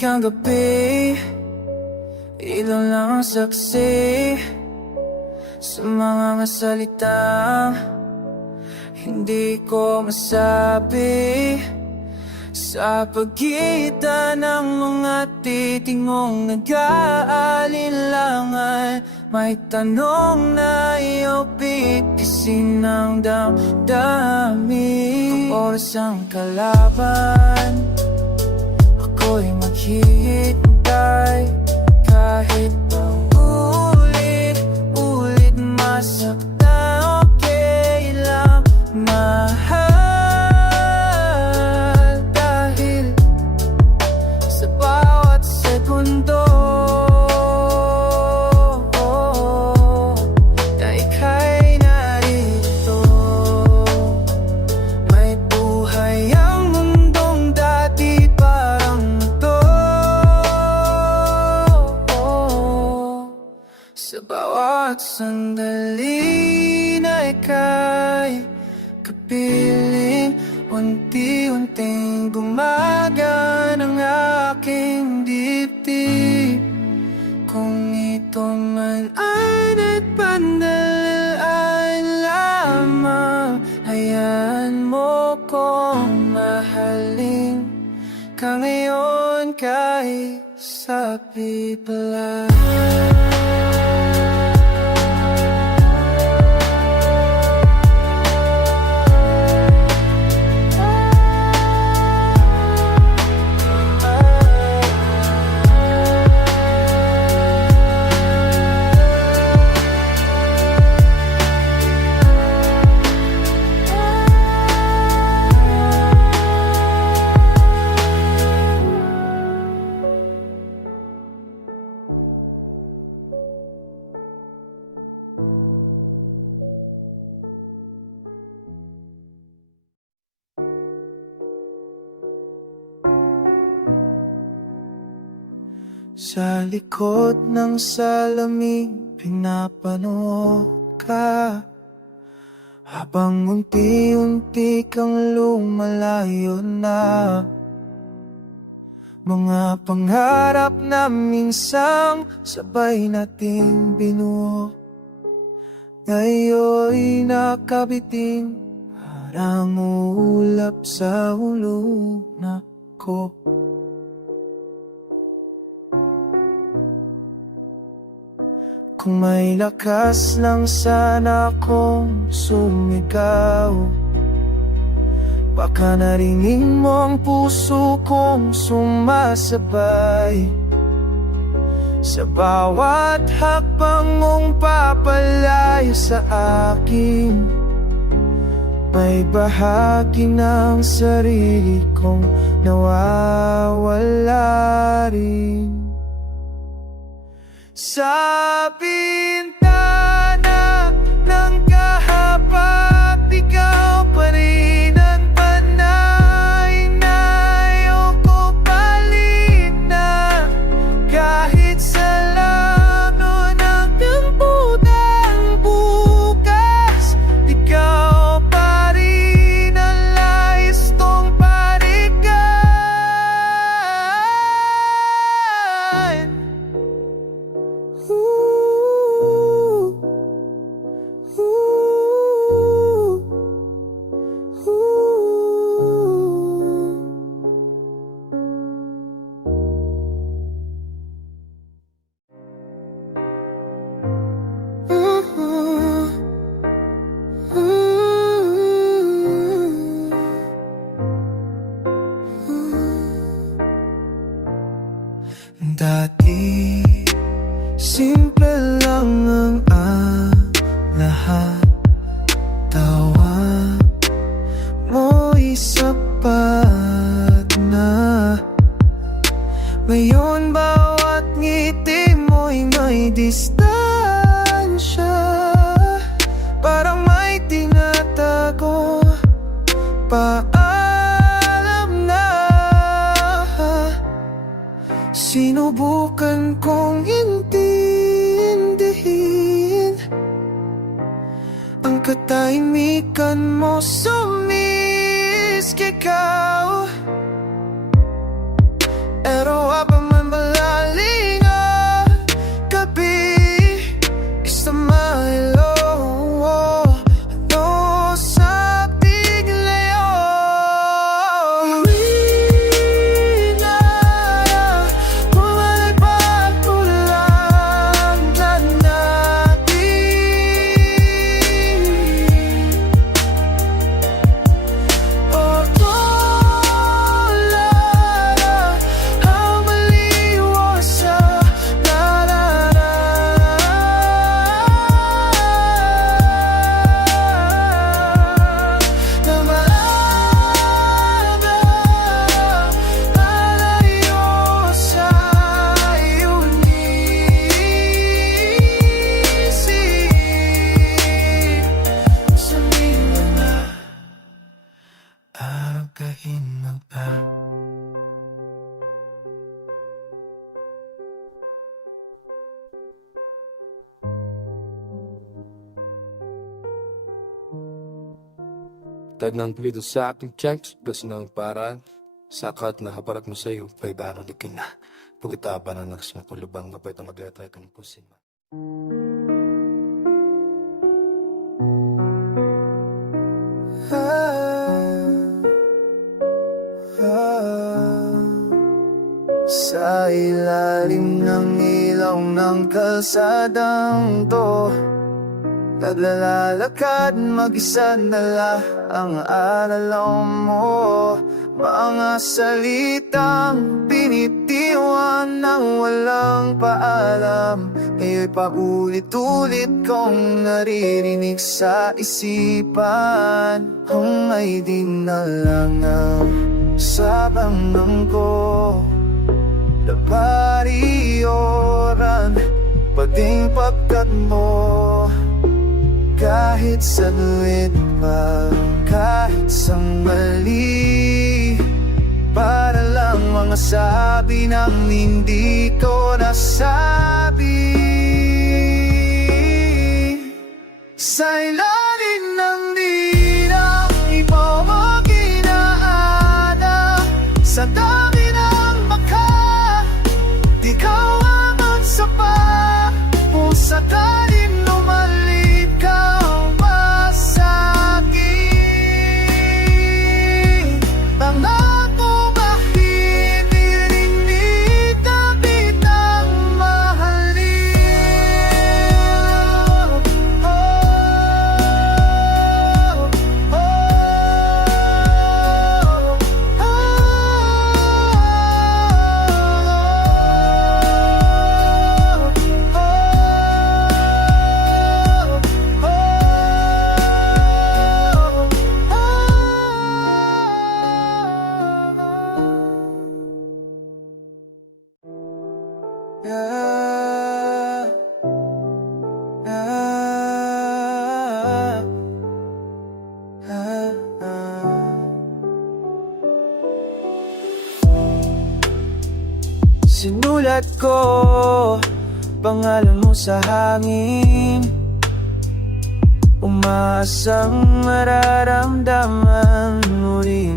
kang gabi, ilaw lang ang saksi sa mga salitang hindi ko masabi. Sa pagitan ng mga titingong nag-aalinlangan, may tanong na iyong bigkisin ng damdamin. Kung oras ang kalaban, ako'y maghihintay. Kahit paulit-ulit masaktan, okay lang, mahal. Dahil sa bawat segundo na ika'y narito, may buhay ang mundong dati parang ito. Sa bawat sandali na ika'y kapiling, unti-unting gumagaan ang aking dibdib. Kung ito man ay nagpandalaan lamang, hayaan mo kong mahalin ka ngayon kahit sabi pala. Sa likod ng salamin, pinapanood ka habang unti-unti kang lumalayo na. Mga pangarap na minsang sabay nating binuo, ngayon'y nakabiting parang ulap sa ulo na ko. Kung may lakas lang sana akong sumigaw, baka narinig mo ang puso kong sumasabay. Sa bawat hakbang mong papalayo sa akin, may bahagi ng sarili kong nawawala rin. Sa bintana ng kahabat, ikaw pa rin ang panay na ayoko palit na. Kahit sa lano ng temputan bukas, ikaw pa rin ang lais kong parigan. Dati, simple lang ang lahat. Tawa mo'y sapat na. Ngayon bawat ngiti mo'y may distansya, parang may tinatago. Paalam na. Sinubukan kong intindihin ang katahimikan mo sa miski ikaw. Pero habang Tag ng dito sa ating checks, plus ng paraan, sakat na haparat mo sa iyo, pay baro di na. Pagkitaba na nagsungkulubang mapay ito maglatay kang pusin. Sa ilalim ng ilaw ng kalsadang to, naglalakad mag-isa na lang ang alalaw mo. Mga salitang binitiwan ng walang paalam, ngayon paulit-ulit kong naririnig sa isipan. Kung may di na lang ang sabangan ko, naparioran pagding pagkat mo. Kahit saglit pa, kahit sandali, para lang mga sabi ng hindi ko nasabi. Sa ilalim ng dilang ikaw mo ginahanap, sa dami ng maka, di ka umabot sa pa. Kung sakaling lumalik ka masakit, pangako ba hindi rinig kapit ang mahalin? Sinulat ko pangalan mo sa hangin, umaasang mararamdaman mo rin.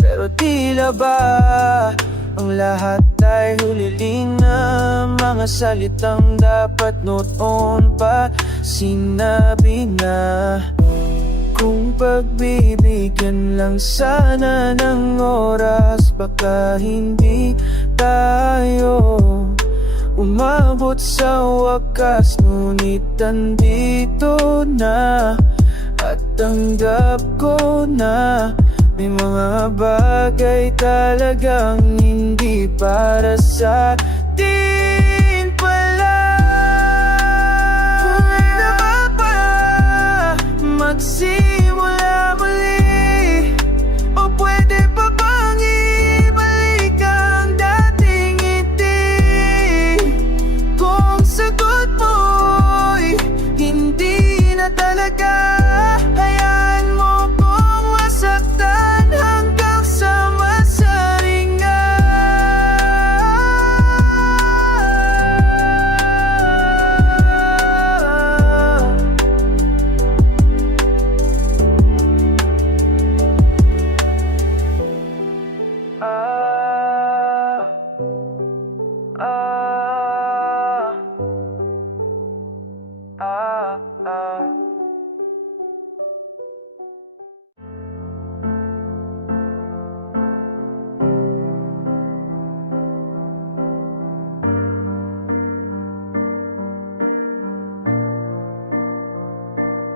Pero tila ba ang lahat ay huliling na mga salitang dapat noon pa sinabi na. Kung pagbibigyan lang sana ng oras, baka hindi tayo umabot sa wakas. Ngunit andito na at tanggap ko na may mga bagay talagang hindi para sa atin pala. Pwede ba magsimula muli? O pwede pa bang ibalik ang dating ngiti? Kung sagot mo'y hindi na talaga, hayaan mo kong masaktan hanggang sa masaringan.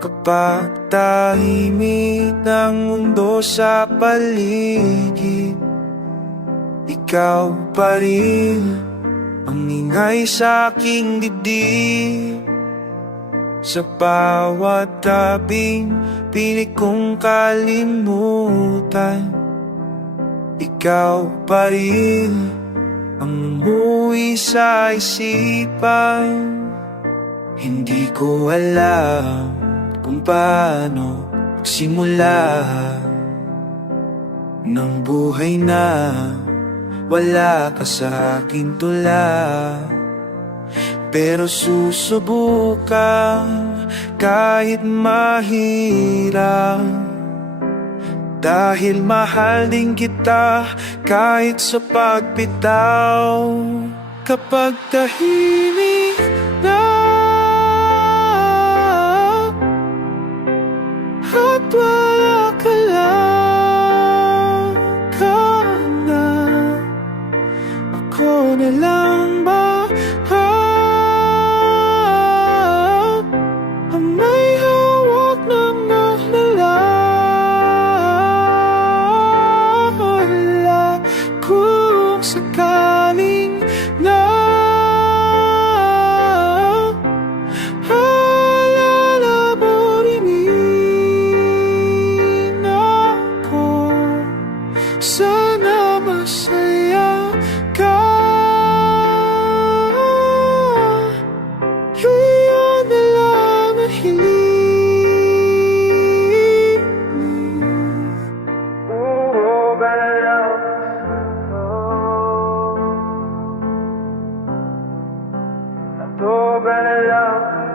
Kapag tahimik ng mundo sa paligid, ikaw pa rin ang ingay sa aking dibdib. Sa bawat tabing pilit kong kalimutan, ikaw pa rin ang umuwi sa isipan. Hindi ko alam kung paano magsimula ng buhay na wala ka sa aking tula. Pero susubukan kahit mahirap. Dahil mahal din kita kahit sa pagbitaw. Kapag tahimik na at wala ka lang, ako na lang ba ang may hawak ng nalala? Kung sakaling na alala mo rin ako, sana masaya ka. Iyon na lang ang hiling. Oh, better love.